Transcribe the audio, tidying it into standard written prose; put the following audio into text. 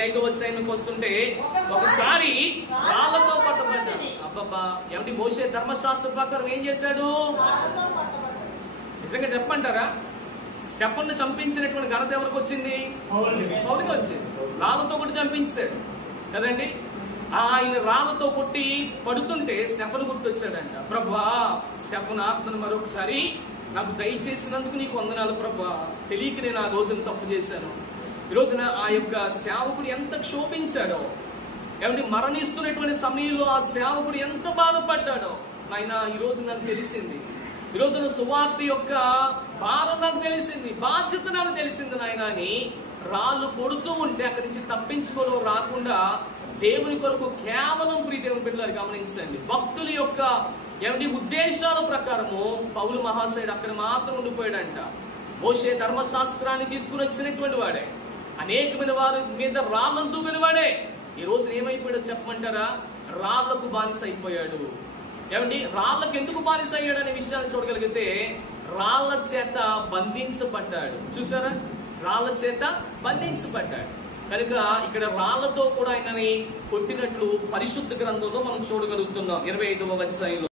25వ అధ్యాయంలోకి వస్తుంటే ఒకసారి రాళ్లతో పట్టబడ్డాడు. అబ్బబ్బా, ఏమిటి మోషే ధర్మశాస్త్ర ప్రకారం ఏం చేశాడు? నిజంగా చెప్పంటారా? స్టెఫన్ను చంపించినటువంటి ఘనత ఎవరికి వచ్చింది? పౌలుకి వచ్చింది. రాళ్లతో కూడా చంపించాడు కదండి. ఆయన రాళ్లతో కొట్టి పడుతుంటే స్టెఫన్ గుర్తొచ్చాడంట. ప్రభువా, స్టెఫన్ ఆత్మను మరొకసారి నాకు దయచేసినందుకు నీకు వందనాలు ప్రభువా, తెలియక నేను ఆ రోజున తప్పు చేశాను. ఈ రోజున ఆ యొక్క సేవకుడు ఎంత క్షోభించాడో, ఏమంటే మరణిస్తున్నటువంటి సమయంలో ఆ సేవకుడు ఎంత బాధపడ్డాడో ఆయన ఈ రోజు నాకు తెలిసింది. ఈ రోజున సువార్త యొక్క భారం నాకు తెలిసింది, బాధ్యత నాకు తెలిసింది నాయన అని రాళ్ళు కొడుతూ ఉంటే అక్కడి నుంచి తప్పించుకోవడం రాకుండా దేవుని కొరకు కేవలం ప్రియదేవుని బిడ్డలారు గమనించండి, భక్తుల యొక్క ఏమిటి ఉద్దేశాల ప్రకారము పౌలు మహాశయుడు అక్కడ మాత్రం ఉండిపోయాడంట. మోషే ధర్మశాస్త్రాన్ని తీసుకుని వచ్చినటువంటి వాడే, అనేకమైన వారి మీద రాళ్ళను దూకిన వాడే ఈ రోజు ఏమైపోయాడో చెప్పమంటారా? రాళ్లకు బానిస అయిపోయాడు. ఏమండి, రాళ్లకు ఎందుకు బానిస అయ్యాడు అనే విషయాన్ని చూడగలిగితే రాళ్ల చేత బంధించబడ్డాడు. చూసారా, రాళ్ల చేత బంధించబడ్డాడు కనుక ఇక్కడ రాళ్లతో కూడా ఆయనని కొట్టినట్లు పరిశుద్ధ గ్రంథంలో మనం చూడగలుగుతున్నాం 25వ అధ్యాయంలో.